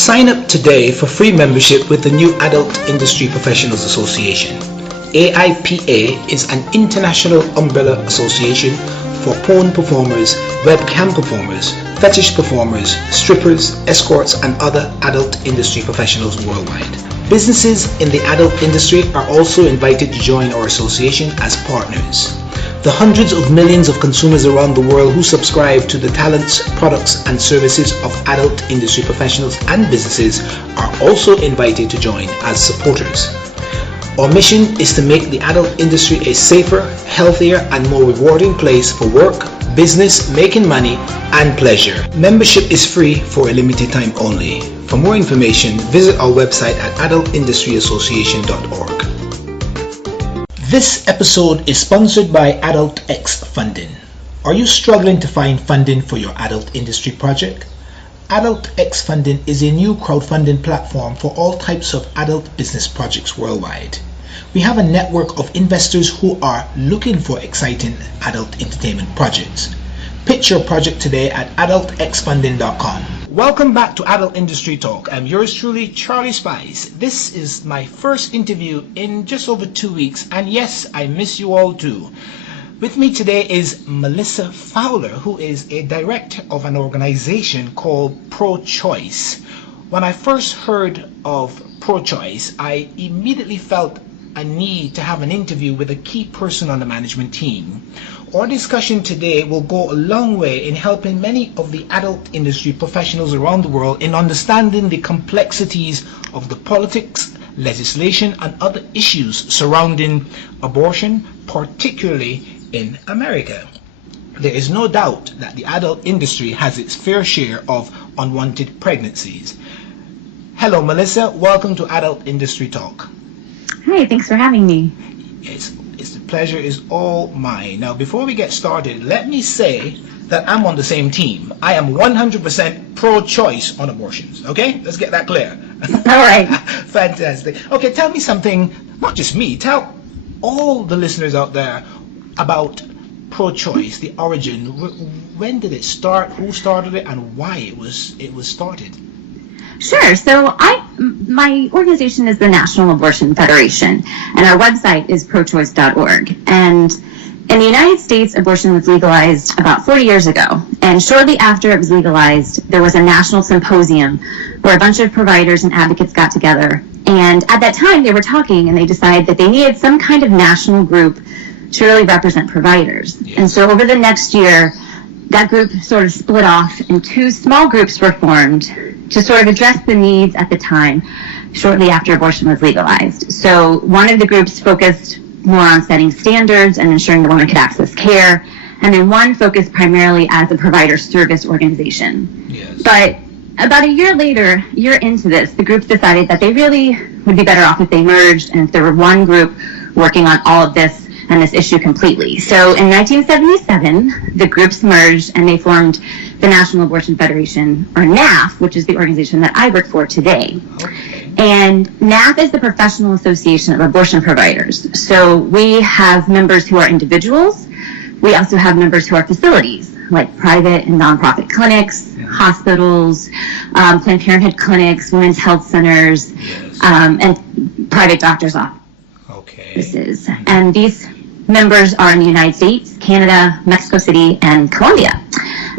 Sign up today for free membership with the new Adult Industry Professionals Association. AIPA is an international umbrella association for porn performers, webcam performers, fetish performers, strippers, escorts, and other adult industry professionals worldwide. Businesses in the adult industry are also invited to join our association as partners. The hundreds of millions of consumers around the world who subscribe to the talents, products, and services of adult industry professionals and businesses are also invited to join as supporters. Our mission is to make the adult industry a safer, healthier, and more rewarding place for work, business, making money, and pleasure. Membership is free for a limited time only. For more information, visit our website at adultindustryassociation.org. This episode is sponsored by Adult X Funding. Are you struggling to find funding for your adult industry project? Adult X Funding is a new crowdfunding platform for all types of adult business projects worldwide. We have a network of investors who are looking for exciting adult entertainment projects. Pitch your project today at adultxfunding.com. Welcome back to Adult Industry Talk. I'm yours truly, Charlie Spice. This is my first interview in just over 2 weeks, and yes, I miss you all too. With me today is Melissa Fowler, who is a director of an organization called Pro-Choice. When I first heard of Pro-Choice, I immediately felt a need to have an interview with a key person on the management team. Our discussion today will go a long way in helping many of the adult industry professionals around the world in understanding the complexities of the politics, legislation, and other issues surrounding abortion, particularly in America. There is no doubt that the adult industry has its fair share of unwanted pregnancies. Hello, Melissa. Welcome to Adult Industry Talk. Hi, thanks for having me. The pleasure is all mine. Now, before we get started, let me say that I'm on the same team. I am 100% pro-choice on abortions. Okay? Let's get that clear. All right. Fantastic. Okay, tell me something, not just me, tell all the listeners out there about pro-choice, the origin. When did it start? Who started it? And why it was started? Sure. So my organization is the National Abortion Federation, and our website is prochoice.org. And in the United States, abortion was legalized about 40 years ago. And shortly after it was legalized, there was a national symposium where a bunch of providers and advocates got together. And at that time, they were talking, and they decided that they needed some kind of national group to really represent providers. Yes. And so over the next year, that group sort of split off, and two small groups were formed to sort of address the needs at the time, shortly after abortion was legalized. So one of the groups focused more on setting standards and ensuring the woman could access care, and then one focused primarily as a provider service organization. Yes. But about a year into this, the groups decided that they really would be better off if they merged, and if there were one group working on all of this and this issue completely. So in 1977, the groups merged and they formed the National Abortion Federation, or NAF, which is the organization that I work for today. Okay. And NAF is the Professional Association of Abortion Providers. So we have members who are individuals. We also have members who are facilities, like private and nonprofit clinics, hospitals, Planned Parenthood clinics, women's health centers, yes. And private doctors' offices. Okay. And these members are in the United States, Canada, Mexico City, and Colombia.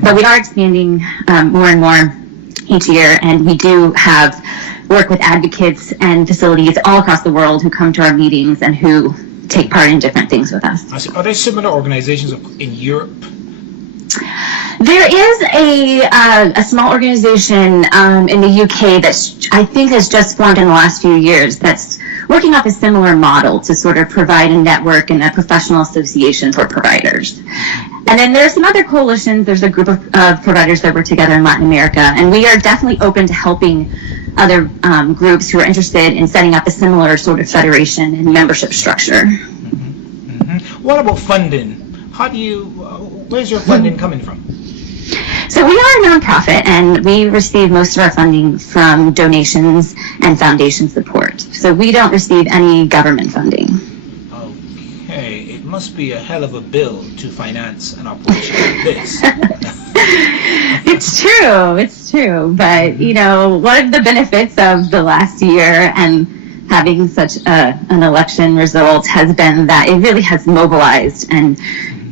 But we are expanding more and more each year, and we do have work with advocates and facilities all across the world who come to our meetings and who take part in different things with us. Are there similar organizations in Europe? There is a small organization in the UK that I think has just formed in the last few years that's working off a similar model to sort of provide a network and a professional association for providers. And then there's some other coalitions. There's a group of providers that work together in Latin America, and we are definitely open to helping other groups who are interested in setting up a similar sort of federation and membership structure. Mm-hmm. Mm-hmm. What about funding? Where's your funding coming from? So we are a nonprofit, and we receive most of our funding from donations and foundation support. So we don't receive any government funding. Okay, it must be a hell of a bill to finance an operation like this. It's true. But, one of the benefits of the last year and having such an election result has been that it really has mobilized and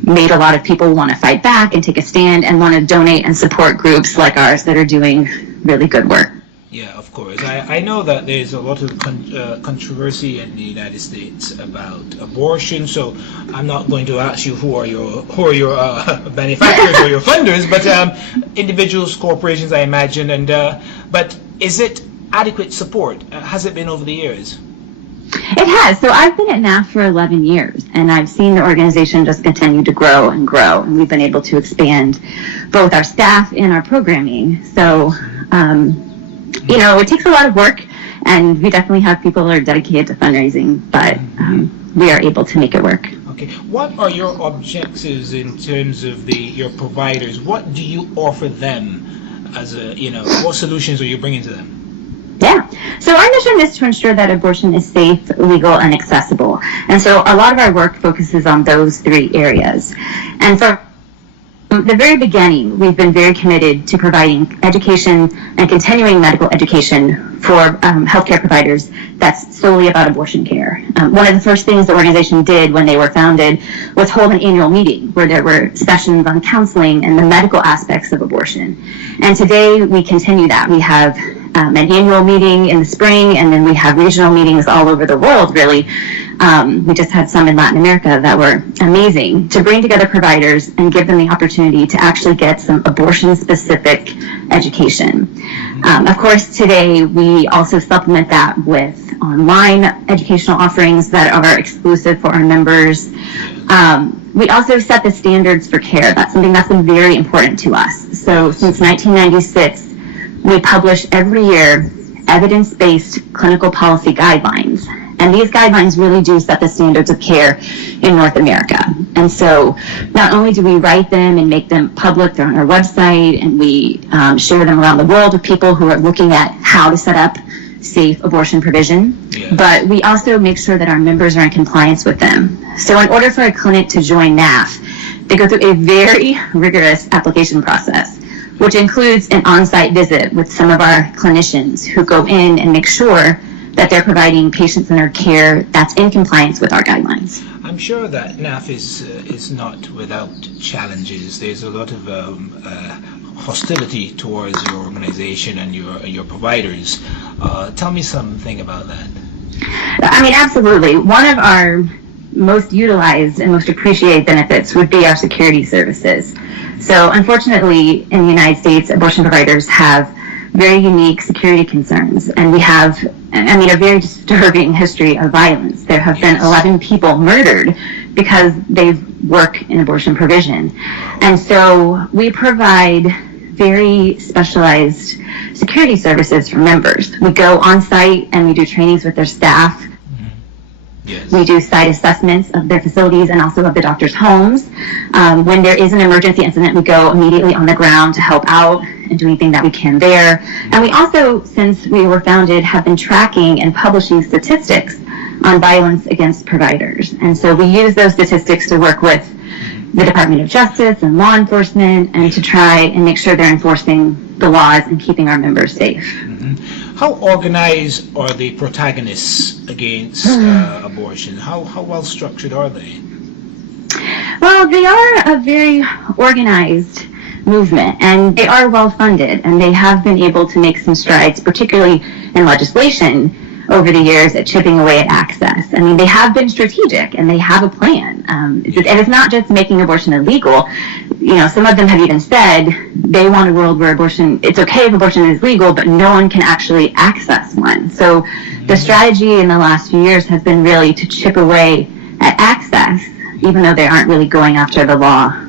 made a lot of people want to fight back and take a stand and want to donate and support groups like ours that are doing really good work. Yeah, of course. I know that there's a lot of controversy in the United States about abortion, so I'm not going to ask you who are your manufacturers or your funders, but individuals, corporations, I imagine. And but is it adequate support? Has it been over the years? It has. So I've been at NAF for 11 years, and I've seen the organization just continue to grow and grow, and we've been able to expand both our staff and our programming. So, it takes a lot of work, and we definitely have people who are dedicated to fundraising, but we are able to make it work. Okay. What are your objectives in terms of your providers? What do you offer them as what solutions are you bringing to them? Yeah. So our mission is to ensure that abortion is safe, legal, and accessible. And so a lot of our work focuses on those three areas. And from the very beginning, we've been very committed to providing education and continuing medical education for healthcare providers that's solely about abortion care. One of the first things the organization did when they were founded was hold an annual meeting where there were sessions on counseling and the medical aspects of abortion. And today we continue that. We have an annual meeting in the spring, and then we have regional meetings all over the world, really. We just had some in Latin America that were amazing to bring together providers and give them the opportunity to actually get some abortion-specific education. Of course, today we also supplement that with online educational offerings that are exclusive for our members. We also set the standards for care. That's something that's been very important to us. So since 1996, we publish every year evidence-based clinical policy guidelines. And these guidelines really do set the standards of care in North America. And so not only do we write them and make them public, they're on our website, and we share them around the world with people who are looking at how to set up safe abortion provision, but we also make sure that our members are in compliance with them. So in order for a clinic to join NAF, they go through a very rigorous application process, which includes an on-site visit with some of our clinicians who go in and make sure that they're providing patient-centered care that's in compliance with our guidelines. I'm sure that NAF is not without challenges. There's a lot of hostility towards your organization and your providers. Tell me something about that. I mean, absolutely. One of our most utilized and most appreciated benefits would be our security services. So unfortunately, in the United States, abortion providers have very unique security concerns, and we have, a very disturbing history of violence. There have been 11 people murdered because they work in abortion provision. And so we provide very specialized security services for members. We go on site and we do trainings with their staff. Yes. We do site assessments of their facilities and also of the doctors' homes. When there is an emergency incident, we go immediately on the ground to help out and do anything that we can there. And we also, since we were founded, have been tracking and publishing statistics on violence against providers. And so we use those statistics to work with the Department of Justice and law enforcement and to try and make sure they're enforcing the laws and keeping our members safe. How organized are the protagonists against abortion? How well structured are they? Well, they are a very organized movement, and they are well funded, and they have been able to make some strides, particularly in legislation over the years, at chipping away at access. I mean, they have been strategic, and they have a plan. And it's not just making abortion illegal. Some of them have even said they want a world where it's okay if abortion is legal, but no one can actually access one. So the strategy in the last few years has been really to chip away at access, even though they aren't really going after the law.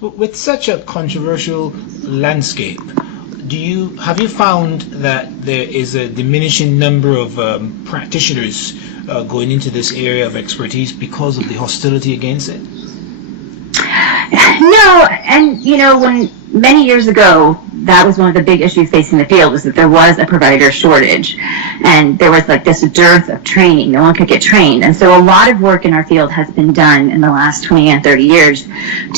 With such a controversial landscape, have you found that there is a diminishing number of practitioners going into this area of expertise because of the hostility against it? No, And, when many years ago, that was one of the big issues facing the field, was that there was a provider shortage. And there was like this dearth of training. No one could get trained. And so a lot of work in our field has been done in the last 20 and 30 years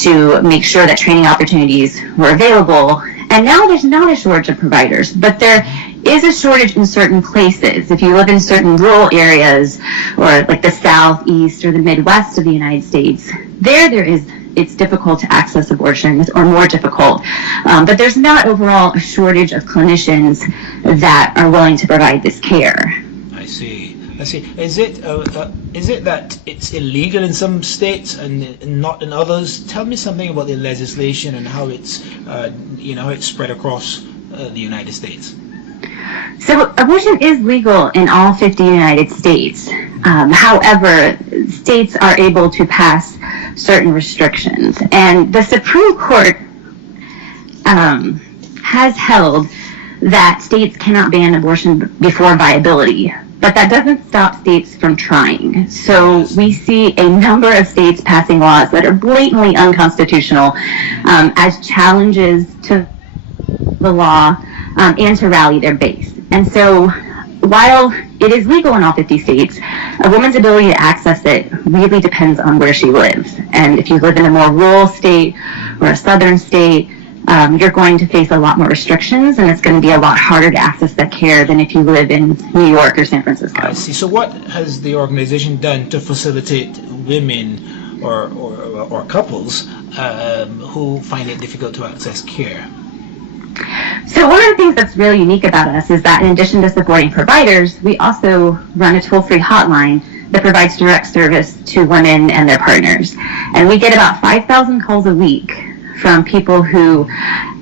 to make sure that training opportunities were available. And now there's not a shortage of providers, but there is a shortage in certain places. If you live in certain rural areas, or like the southeast or the Midwest of the United States, it's difficult to access abortions, or more difficult. But there's not overall a shortage of clinicians that are willing to provide this care. I see. Is it that it's illegal in some states and not in others? Tell me something about the legislation and how it's how it's spread across the United States. So abortion is legal in all 50 United States. However, states are able to pass certain restrictions. And the Supreme Court has held that states cannot ban abortion before viability. But that doesn't stop states from trying. So we see a number of states passing laws that are blatantly unconstitutional as challenges to the law and to rally their base. And so while it is legal in all 50 states, a woman's ability to access it really depends on where she lives. And if you live in a more rural state or a southern state, you're going to face a lot more restrictions, and it's going to be a lot harder to access that care than if you live in New York or San Francisco. I see. So what has the organization done to facilitate women or couples who find it difficult to access care? So one of the things that's really unique about us is that in addition to supporting providers, we also run a toll-free hotline that provides direct service to women and their partners. And we get about 5,000 calls a week from people who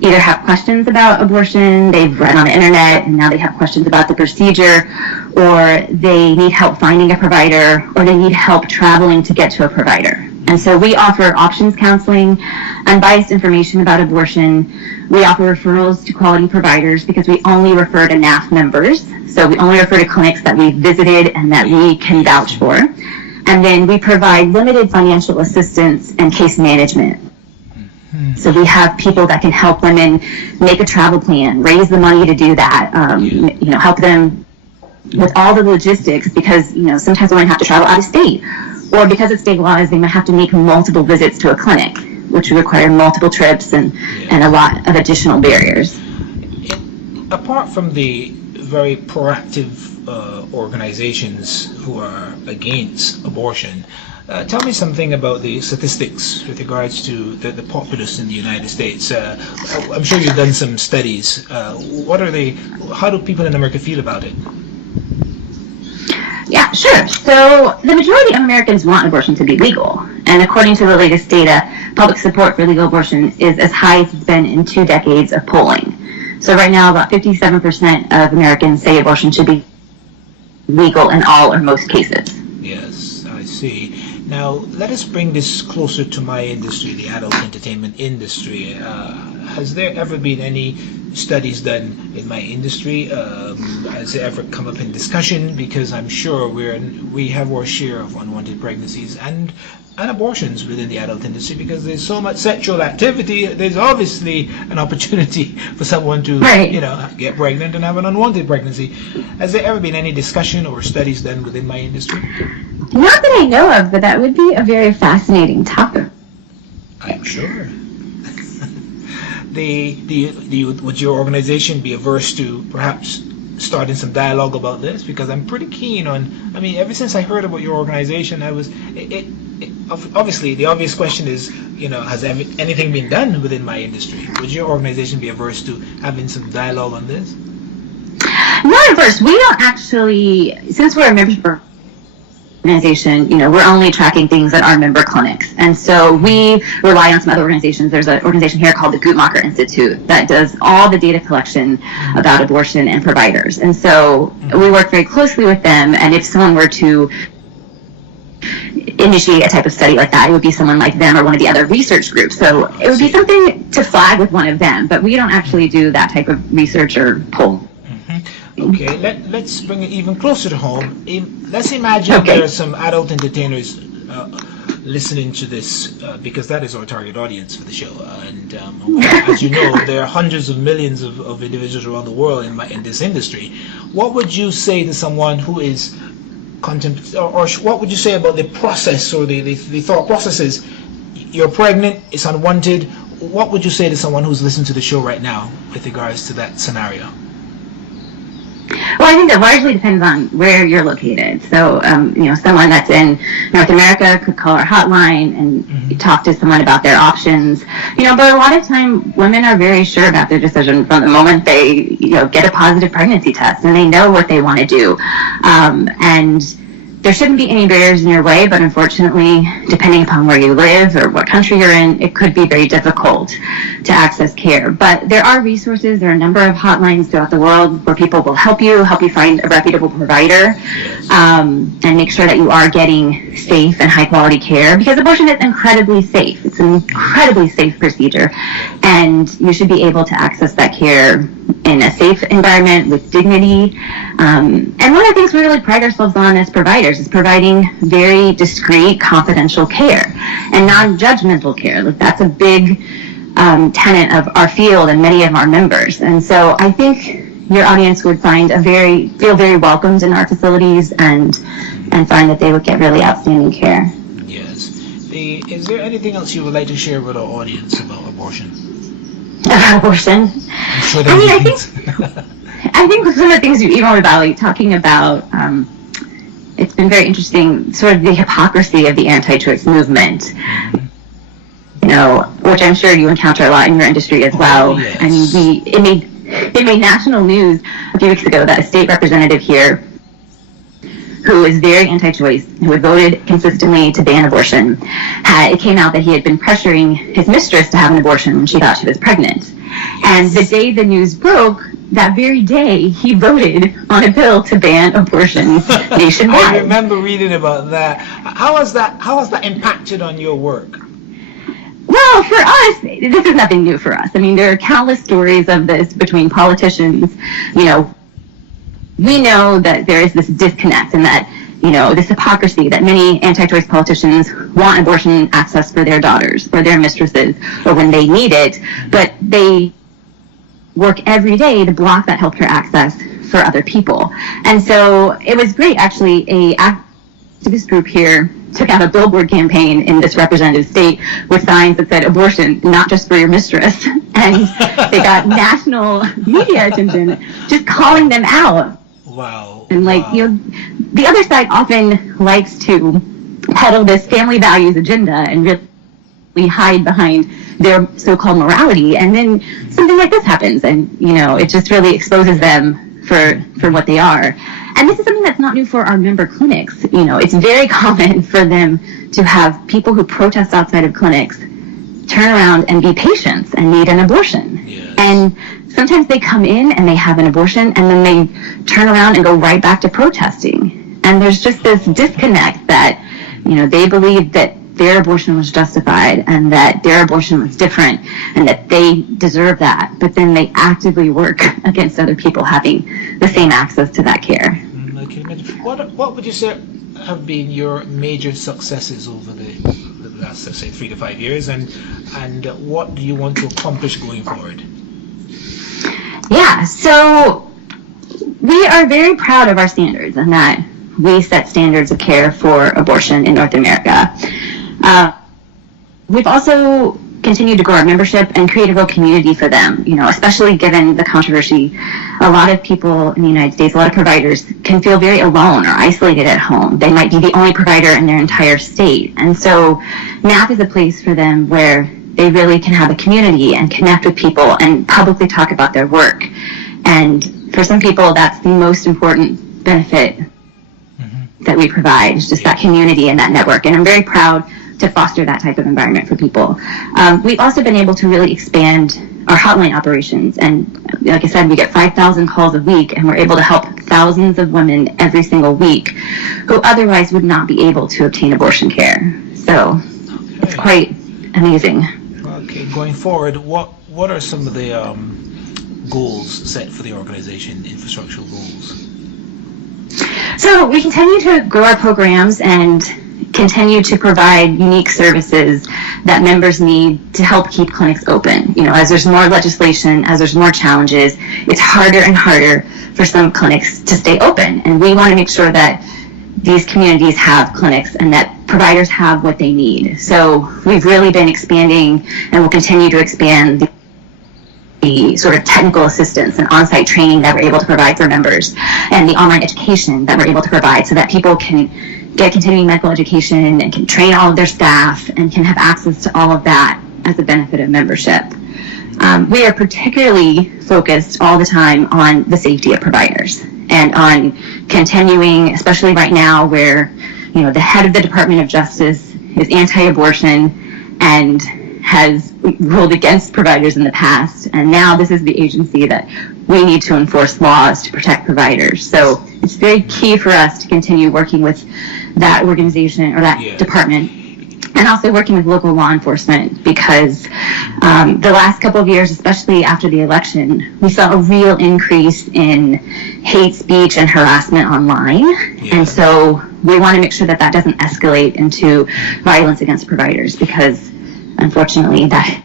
either have questions about abortion, they've read on the internet, and now they have questions about the procedure, or they need help finding a provider, or they need help traveling to get to a provider. And so we offer options counseling, unbiased information about abortion. We offer referrals to quality providers because we only refer to NAF members. So we only refer to clinics that we visited and that we can vouch for. And then we provide limited financial assistance and case management. So we have people that can help women make a travel plan, raise the money to do that, help them with all the logistics, because sometimes women have to travel out of state, or because it's state laws, they might have to make multiple visits to a clinic, which require multiple trips and a lot of additional barriers. Apart from the very proactive organizations who are against abortion, tell me something about the statistics with regards to the populace in the United States. I'm sure you've done some studies. How do people in America feel about it? Yeah, sure. So the majority of Americans want abortion to be legal. And according to the latest data, public support for legal abortion is as high as it's been in 2 decades of polling. So right now, about 57% of Americans say abortion should be legal in all or most cases. Yes, I see. Now, let us bring this closer to my industry, the adult entertainment industry. Has there ever been any studies done in my industry? Has it ever come up in discussion? Because I'm sure we have our share of unwanted pregnancies and abortions within the adult industry, because there's so much sexual activity. There's obviously an opportunity for someone to get pregnant and have an unwanted pregnancy. Has there ever been any discussion or studies done within my industry? Not that I know of, but that would be a very fascinating topic. I'm sure. Would your organization be averse to perhaps starting some dialogue about this? Because I'm pretty keen on, ever since I heard about your organization, obviously the obvious question is, has anything been done within my industry? Would your organization be averse to having some dialogue on this? Not averse. We don't actually, since we're a membership organization, we're only tracking things at our member clinics. And so we rely on some other organizations. There's an organization here called the Guttmacher Institute that does all the data collection about abortion and providers. And so we work very closely with them. And if someone were to initiate a type of study like that, it would be someone like them or one of the other research groups. So it would be something to flag with one of them, but we don't actually do that type of research or poll. Okay, let's bring it even closer to home. Let's imagine there are some adult entertainers listening to this, because that is our target audience for the show, and as you know, there are hundreds of millions of individuals around the world in this industry. What would you say to someone who is or what would you say about the process or the thought processes? You're pregnant, it's unwanted. What would you say to someone who's listening to the show right now with regards to that scenario? Well, I think it largely depends on where you're located. So, someone that's in North America could call our hotline and talk to someone about their options. But a lot of time, women are very sure about their decision from the moment they, get a positive pregnancy test, and they know what they want to do. And there shouldn't be any barriers in your way, but unfortunately, depending upon where you live or what country you're in, it could be very difficult to access care. But there are resources. There are a number of hotlines throughout the world where people will help you find a reputable provider, and make sure that you are getting safe and high quality care, because abortion is incredibly safe. It's an incredibly safe procedure, and you should be able to access that care in a safe environment with dignity. And one of the things we really pride ourselves on as providers is providing very discreet, confidential care and non-judgmental care. Like, that's a big tenet of our field and many of our members. And so I think your audience would feel very welcomed in our facilities and find that they would get really outstanding care. Yes. Is there anything else you would like to share with our audience about abortion? About abortion? I'm sure I think some of the things you emailed about, like talking about, it's been very interesting, sort of the hypocrisy of the anti-choice movement, which I'm sure you encounter a lot in your industry as well. Yes. I mean, it made national news a few weeks ago that a state representative here, who is very anti-choice, who had voted consistently to ban abortion, it came out that he had been pressuring his mistress to have an abortion when she thought she was pregnant. And the day the news broke, that very day, he voted on a bill to ban abortion nationwide. I remember reading about that. How has that impacted on your work? Well, for us, this is nothing new for us. I mean, there are countless stories of this between politicians. We know that there is this disconnect and that, this hypocrisy that many anti-choice politicians want abortion access for their daughters or their mistresses or when they need it, but they work every day to block that healthcare access for other people. And so it was great, actually. A activist group here took out a billboard campaign in this representative state with signs that said abortion, not just for your mistress. And they got national media attention just calling them out. Wow. And the other side often likes to peddle this family values agenda and really hide behind their so-called morality, and then something like this happens, and it just really exposes them for what they are. And this is something that's not new for our member clinics. It's very common for them to have people who protest outside of clinics turn around and be patients and need an abortion. Yes. And sometimes they come in and they have an abortion, and then they turn around and go right back to protesting. And there's just this disconnect that, they believe that their abortion was justified and that their abortion was different and that they deserve that, but then they actively work against other people having the same access to that care. Okay. What would you say have been your major successes over the last, let's say, 3 to 5 years, and what do you want to accomplish going forward? Yeah, so we are very proud of our standards and that we set standards of care for abortion in North America. We've also continued to grow our membership and create a real community for them, especially given the controversy. A lot of people in the United States, a lot of providers can feel very alone or isolated at home. They might be the only provider in their entire state. And so NAP is a place for them where they really can have a community and connect with people and publicly talk about their work. And for some people, that's the most important benefit that we provide, is just that community and that network. And I'm very proud to foster that type of environment for people. We've also been able to really expand our hotline operations. And like I said, we get 5,000 calls a week, and we're able to help thousands of women every single week who otherwise would not be able to obtain abortion care. So it's quite amazing. Okay, going forward, what are some of the goals set for the organization, infrastructural goals? So we continue to grow our programs and continue to provide unique services that members need to help keep clinics open. As there's more legislation, as there's more challenges, it's harder and harder for some clinics to stay open. And we want to make sure that these communities have clinics and that providers have what they need. So we've really been expanding and will continue to expand the sort of technical assistance and on-site training that we're able to provide for members, and the online education that we're able to provide so that people can get continuing medical education and can train all of their staff and can have access to all of that as a benefit of membership. We are particularly focused all the time on the safety of providers and on continuing, especially right now where the head of the Department of Justice is anti-abortion and has ruled against providers in the past, and now this is the agency that we need to enforce laws to protect providers. So it's very key for us to continue working with that organization or that department, and also working with local law enforcement, because the last couple of years, especially after the election, we saw a real increase in hate speech and harassment online. And so we want to make sure that that doesn't escalate into violence against providers, because unfortunately that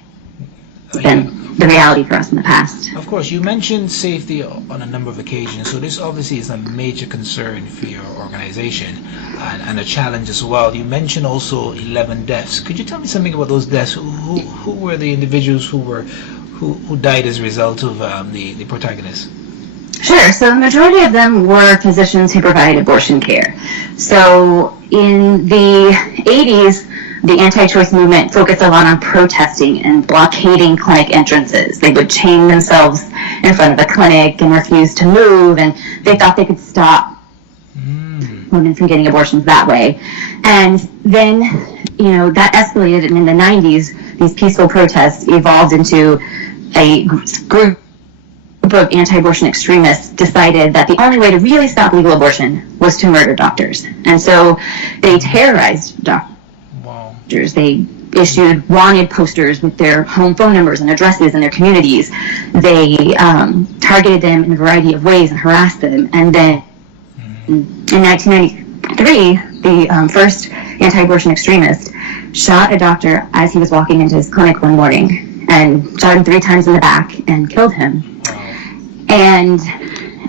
has been the reality for us in the past. Of course, you mentioned safety on a number of occasions, so this obviously is a major concern for your organization and a challenge as well. You mentioned also 11 deaths. Could you tell me something about those deaths? Who were the individuals who died as a result of the protagonists? Sure. So the majority of them were physicians who provided abortion care. So in the 80s, the anti-choice movement focused a lot on protesting and blockading clinic entrances. They would chain themselves in front of the clinic and refuse to move, and they thought they could stop women from getting abortions that way. And then, that escalated, and in the 90s, these peaceful protests evolved into a group of anti-abortion extremists decided that the only way to really stop legal abortion was to murder doctors. And so they terrorized doctors. They issued wanted posters with their home phone numbers and addresses in their communities. They targeted them in a variety of ways and harassed them. And then in 1993, the first anti-abortion extremist shot a doctor as he was walking into his clinic one morning, and shot him 3 times in the back and killed him. And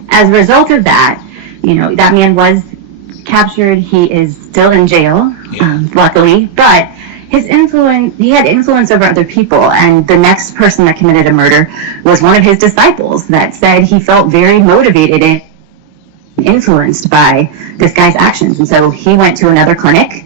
as a result of that, that man was captured. He is still in jail, luckily, but he had influence over other people, and the next person that committed a murder was one of his disciples that said he felt very motivated and influenced by this guy's actions. And so he went to another clinic,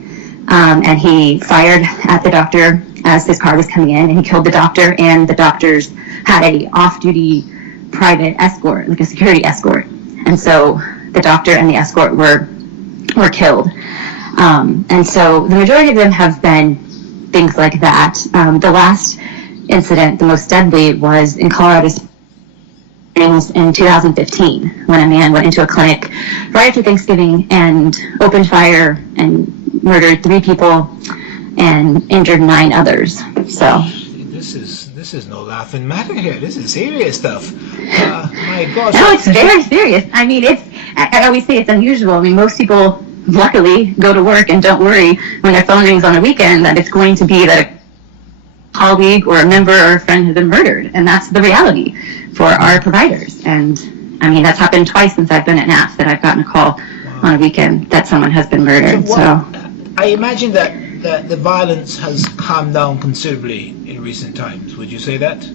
and he fired at the doctor as his car was coming in, and he killed the doctor, and the doctors had a off-duty private escort, like a security escort. And so the doctor and the escort were killed. And so the majority of them have been things like that. The last incident, the most deadly, was in Colorado Springs in 2015, when a man went into a clinic right after Thanksgiving and opened fire and murdered 3 people and injured 9 others. So this is no laughing matter here. This is serious stuff. My gosh. No, it's very serious. I mean, I always say it's unusual. I mean, most people luckily go to work and don't worry when their phone rings on the weekend that it's going to be that a colleague or a member or a friend has been murdered. And that's the reality for our providers. And I mean, that's happened twice since I've been at NAF, that I've gotten a call on a weekend that someone has been murdered. So I imagine that the violence has calmed down considerably in recent times. Would you say that?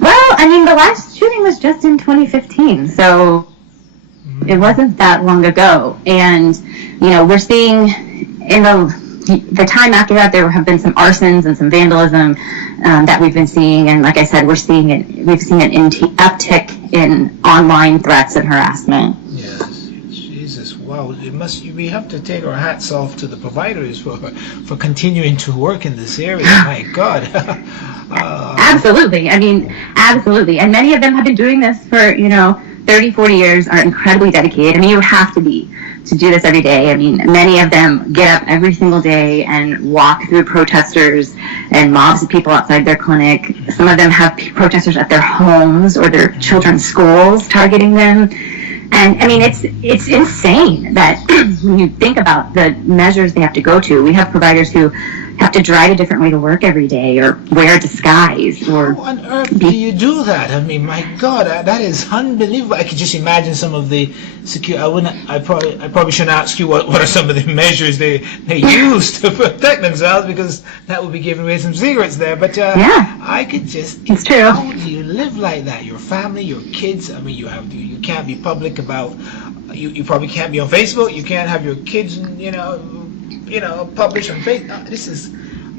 Well, I mean, the last shooting was just in 2015, so it wasn't that long ago. And, we're seeing in the time after that, there have been some arsons and some vandalism that we've been seeing. And like I said, we've seen an uptick in online threats and harassment. Yes. Jesus, wow. We have to take our hats off to the providers for continuing to work in this area. My God. Absolutely. I mean, absolutely. And many of them have been doing this for, 30, 40 years, are incredibly dedicated. I mean, you have to be to do this every day. I mean, many of them get up every single day and walk through protesters and mobs of people outside their clinic. Some of them have protesters at their homes or their children's schools targeting them. And I mean, it's insane that when you think about the measures they have to go to. We have providers who have to drive a different way to work every day, or wear a disguise, or how on earth do you do that? I mean, my God, that is unbelievable. I could just imagine some of the I probably shouldn't ask you what are some of the measures they use to protect themselves, because that would be giving away some secrets there. But yeah, I could just. It's true. How do you live like that? Your family, your kids. I mean, you can't be public about. You probably can't be on Facebook. You can't have your kids, publish on Facebook. This is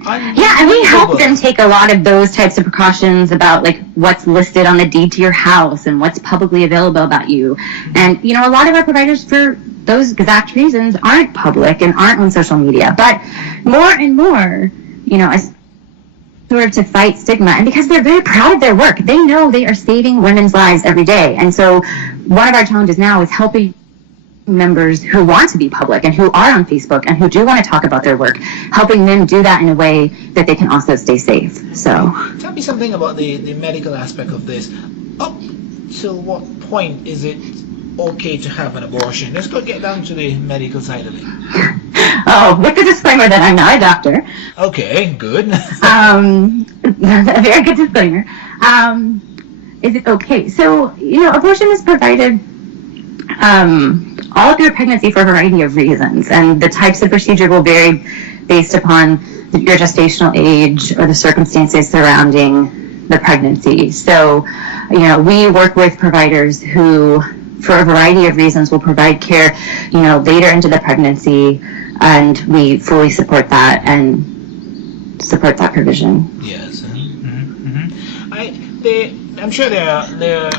unbelievable. Yeah, and we help them take a lot of those types of precautions about like what's listed on the deed to your house and what's publicly available about you. And a lot of our providers, for those exact reasons, aren't public and aren't on social media. But more and more, as sort of to fight stigma, and because they're very proud of their work, they know they are saving women's lives every day. And so one of our challenges now is helping members who want to be public and who are on Facebook and who do want to talk about their work, helping them do that in a way that they can also stay safe. So tell me something about the medical aspect of this. Up till what point is it okay to have an abortion? Let's get down to the medical side of it. Oh, with the disclaimer that I'm not a doctor. Okay, good. A very good disclaimer. Is it okay? So, abortion is provided all through pregnancy for a variety of reasons, and the types of procedure will vary based upon your gestational age or the circumstances surrounding the pregnancy. So, we work with providers who, for a variety of reasons, will provide care, later into the pregnancy, and we fully support that and support that provision. Yes. I'm sure there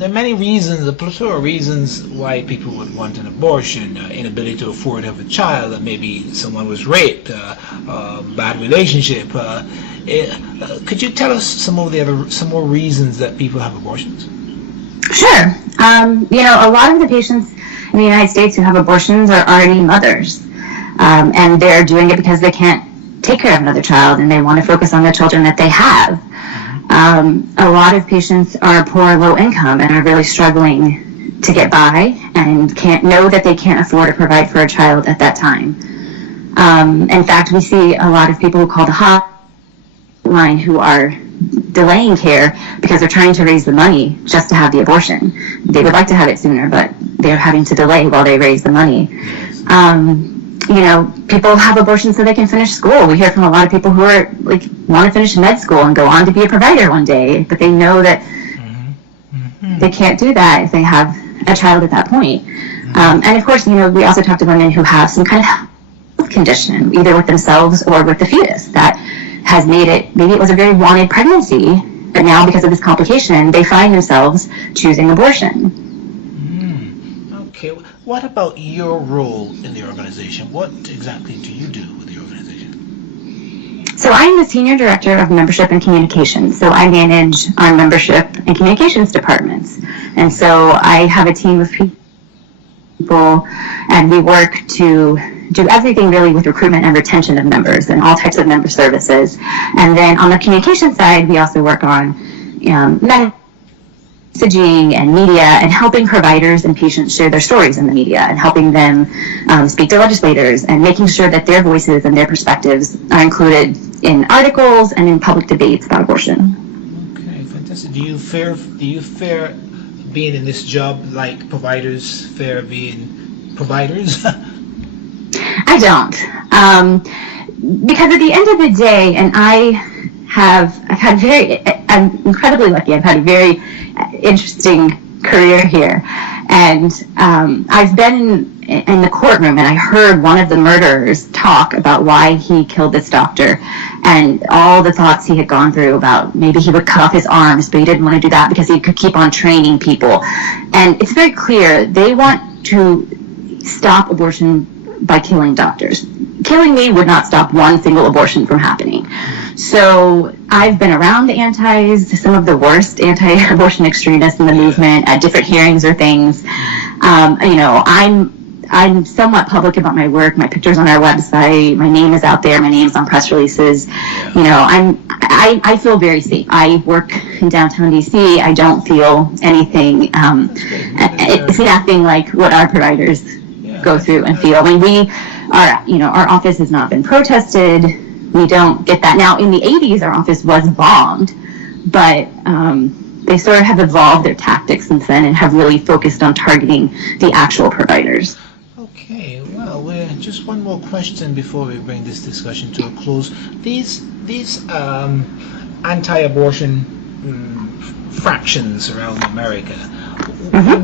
are many reasons, a plethora of reasons why people would want an abortion. Inability to afford to have a child, maybe someone was raped, bad relationship. Could you tell us some more reasons that people have abortions? Sure. A lot of the patients in the United States who have abortions are already mothers, and they're doing it because they can't take care of another child and they want to focus on the children that they have. A lot of patients are poor, low income, and are really struggling to get by and can't know that they can't afford to provide for a child at that time. In fact, we see a lot of people who call the hotline who are delaying care because they're trying to raise the money just to have the abortion. They would like to have it sooner, but they're having to delay while they raise the money. People have abortions so they can finish school. We hear from a lot of people who are want to finish med school and go on to be a provider one day, but they know that they can't do that if they have a child at that point. And of course, we also talk to women who have some kind of health condition, either with themselves or with the fetus, that has made it, maybe it was a very wanted pregnancy, but now because of this complication, they find themselves choosing abortion. Okay, what about your role in the organization? What exactly do you do with the organization? So I'm the Senior Director of Membership and Communications. So I manage our membership and communications departments. And so I have a team of people, and we work to do everything really with recruitment and retention of members and all types of member services. And then on the communication side, we also work on messaging and media, and helping providers and patients share their stories in the media, and helping them speak to legislators, and making sure that their voices and their perspectives are included in articles and in public debates about abortion. Okay, fantastic. Do you fear being in this job like providers fear being providers? I don't, because at the end of the day, and I'm incredibly lucky. I've had a very interesting career here, and I've been in the courtroom, and I heard one of the murderers talk about why he killed this doctor, and all the thoughts he had gone through about maybe he would cut off his arms, but he didn't want to do that because he could keep on training people. And it's very clear they want to stop abortion by killing doctors. Killing me would not stop one single abortion from happening. So I've been around the antis, some of the worst anti-abortion extremists in the movement at different hearings or things. I'm somewhat public about my work. My picture's on our website. My name is out there. My name's on press releases. You know, I feel very safe. I work in downtown DC. I don't feel anything. It's nothing like what our providers go through and feel. I mean, our office has not been protested. We don't get that. Now, in the 80s, our office was bombed, but they sort of have evolved their tactics since then and have really focused on targeting the actual providers. Okay, well, just one more question before we bring this discussion to a close. These anti-abortion fractions around America,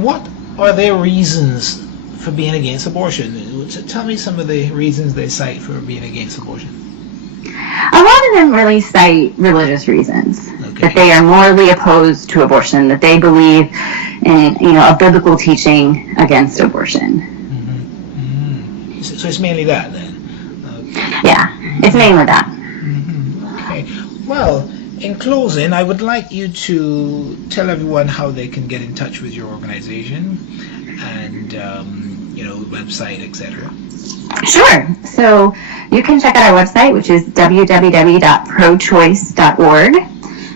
what are their reasons for being against abortion? Tell me some of the reasons they cite for being against abortion. A lot of them really cite religious reasons, that they are morally opposed to abortion, that they believe in, a biblical teaching against abortion. So it's mainly that then? Yeah, it's mainly that. Okay. Well, in closing, I would like you to tell everyone how they can get in touch with your organization and, website, etc. Sure. So you can check out our website, which is www.prochoice.org.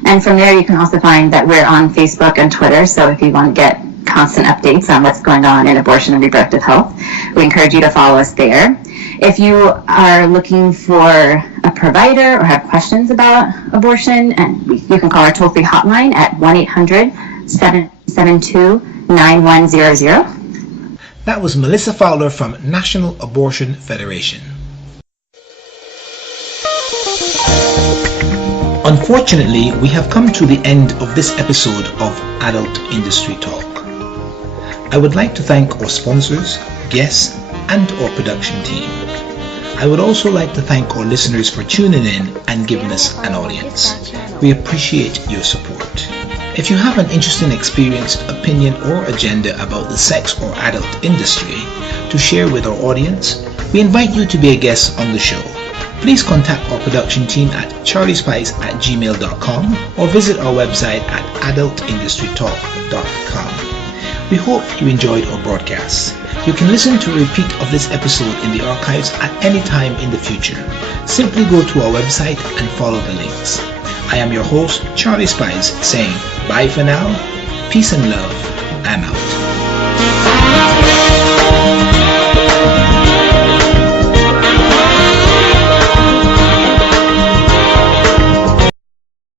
And from there, you can also find that we're on Facebook and Twitter. So if you want to get constant updates on what's going on in abortion and reproductive health, we encourage you to follow us there. If you are looking for a provider or have questions about abortion, and you can call our toll-free hotline at 1-800-772-9100. That was Melissa Fowler from National Abortion Federation. Unfortunately, we have come to the end of this episode of Adult Industry Talk. I would like to thank our sponsors, guests, and our production team. I would also like to thank our listeners for tuning in and giving us an audience. We appreciate your support. If you have an interesting experience, opinion, or agenda about the sex or adult industry to share with our audience, we invite you to be a guest on the show. Please contact our production team at charliespice@gmail.com or visit our website at adultindustrytalk.com. We hope you enjoyed our broadcast. You can listen to a repeat of this episode in the archives at any time in the future. Simply go to our website and follow the links. I am your host, Charlie Spice, saying bye for now, peace and love, I'm out.